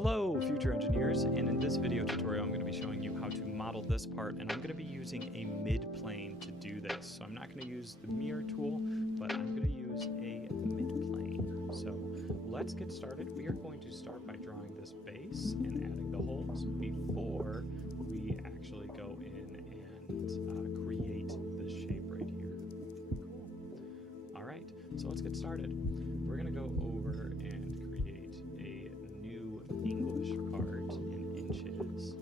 Hello, future engineers, and in this video tutorial I'm going to be showing you how to model this part, and I'm going to be using a mid-plane to do this. So I'm not going to use the mirror tool, but I'm going to use a mid-plane. So let's get started. We are going to start by drawing this base and adding the holes before we actually go in and create this shape right here. Cool. All right, so let's get started. We're going to go over and create a new English card in inches,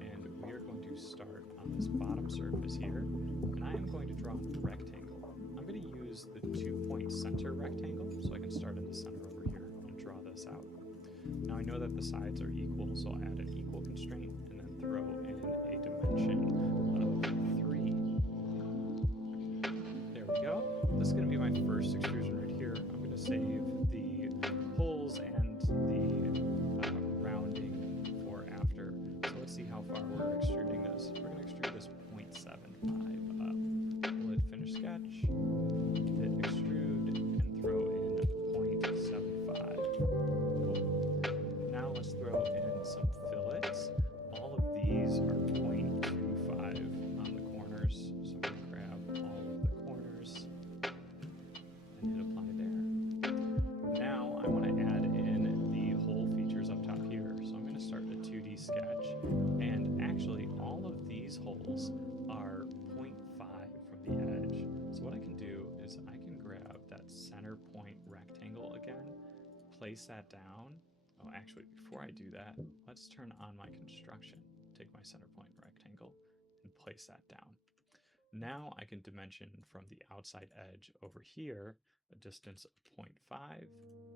and we are going to start on this bottom surface here, and I am going to draw a rectangle. I'm going to use the 2-point center rectangle, so I can start in the center over here and draw this out. Now I know that the sides are equal, so I'll add an equal constraint and then throw in a dimension of 3. There we go. This is going to be my first extrusion right here. I'm going to save the holes and the rounding for after. So let's see how far we're extruding this. We're going to extrude this 0.75 up. We'll hit finish sketch, hit extrude, and throw in 0.75. Cool. Now let's throw in some fillets. All of these are 0.25 on the corners. So I'm going to grab all of the corners and hit apply there. Now I want to add in the hole features up top here. So I'm going to start a 2D sketch, and actually all of these holes are 0.5 from the edge. So what I can do is I can grab that center point rectangle again, place that down. Oh, actually, before I do that, let's turn on my construction. Take my center point rectangle and place that down. Now I can dimension from the outside edge over here a distance of 0.5,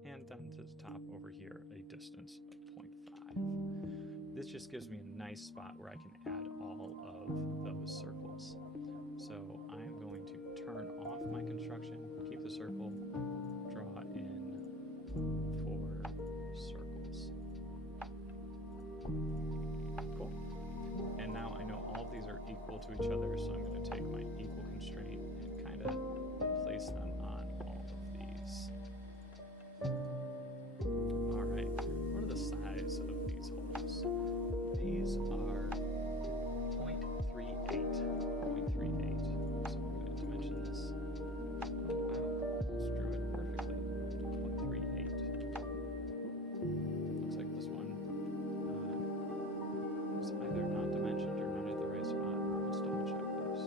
and then to the top over here a distance of 0.5. This just gives me a nice spot where I can add all of those circles. So I'm going to turn off my construction, keep the circle, draw in 4 circles. Cool. And now I know all of these are equal to each other, so I'm going to take my equal constraint and kind of place them on all of these. All right, what are the size of these holes? These are 0.38. So I'm going to dimension this. Oh, wow, let's drew it perfectly. 0.38. Looks like this one is either not dimensioned or not at the right spot. Let's double check this.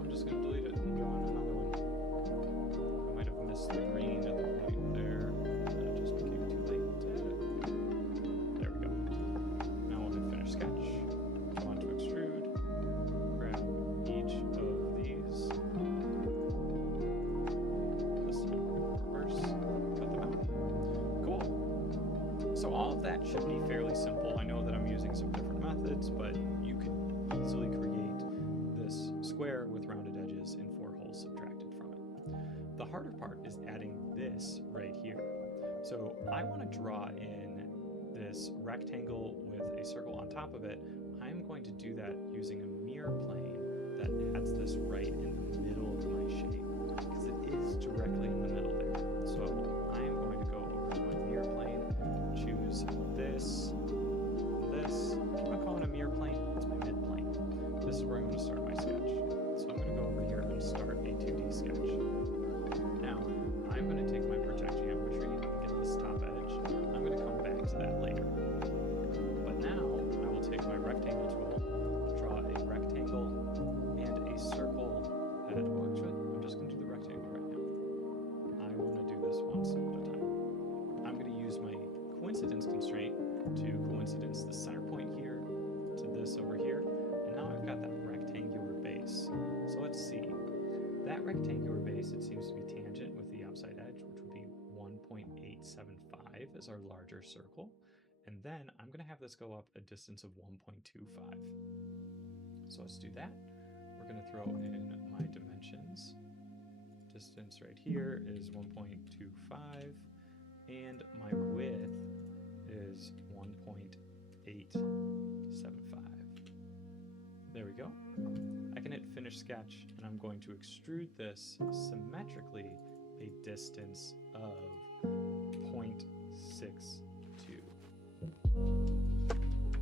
I'm just going to delete it and draw in another one. I might have missed the green at the point there, and it just became too late to edit. There we go. Now we'll hit finish sketch. Want to extrude. Grab each of these. This time we're going to reverse, cut them out. Cool. So all of that should be fairly simple. I know that I'm using some different methods, but you could easily create this square with rounded edges and 4 holes subtracted from it. The harder part is adding this right here. So I want to draw in this rectangle with a circle on top of it. I'm going to do that using a mirror plane that adds this right in the middle of my shape, because it is directly in the middle there. So I am going to go over to my mirror plane, choose this. Keep on calling it a mirror plane, it's my mid plane. This is where I'm going to start my sketch. So I'm going to go over here and start a 2D sketch. Now, I'm going to take my project geometry and get this top edge. I'm going to come back to that later. But now, I will take my rectangle tool, draw a rectangle and a circle that, well actually, I'm just going to do the rectangle right now. I want to do this one step at a time. I'm going to use my coincidence constraint to coincidence the center point here to this over here, and now I've got that rectangular base. So let's see. That rectangular base, it seems to be tangent with the outside edge, which would be 1.875 as our larger circle. And then I'm going to have this go up a distance of 1.25. So let's do that. We're going to throw in my dimensions. Distance right here is 1.25, and my width is 1.875. There we go. I can hit finish sketch, and I'm going to extrude this symmetrically a distance of 0.62.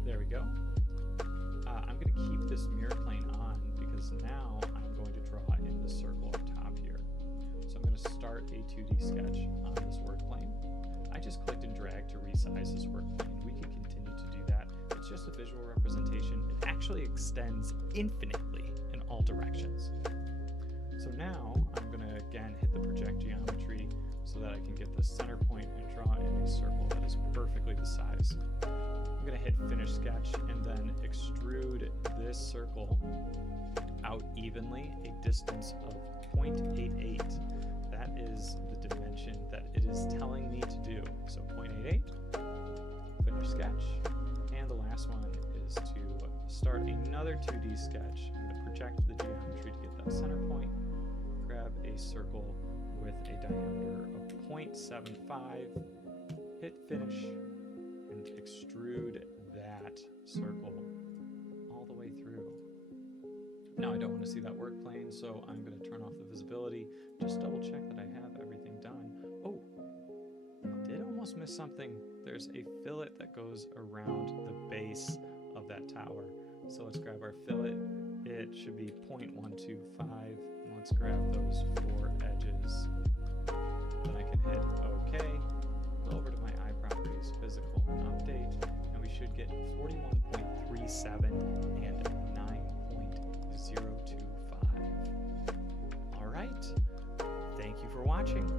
There we go. I'm going to keep this mirror plane on because now I'm going to draw in the circle up top here. So I'm going to start a 2D sketch on this work plane. I just clicked and dragged to resize this work plane. We can continue to do that. It's just a visual representation. It actually extends infinitely in all directions. So now I'm going to again hit the project geometry so that I can get the center point and draw in a circle that is perfectly the size. I'm going to hit finish sketch and then extrude this circle out evenly, a distance of 0.88. That is the dimension that it is telling me to do. So 0.88, finish sketch, and the last one is to start another 2D sketch. I'm going to project the geometry to get that center point, grab a circle with a diameter of 0.75, hit finish, and extrude that circle all the way through. Now I don't want to see that work plane, so I'm going to turn off the visibility, just double check that I have everything done. Oh, I did almost miss something. There's a fillet that goes around the base of that tower. So let's grab our fillet. It should be 0.125, and let's grab those 4 edges. Then I can hit OK, go over to my eye properties, physical, and update, and we should get 41.37 and 9.025. All right, thank you for watching.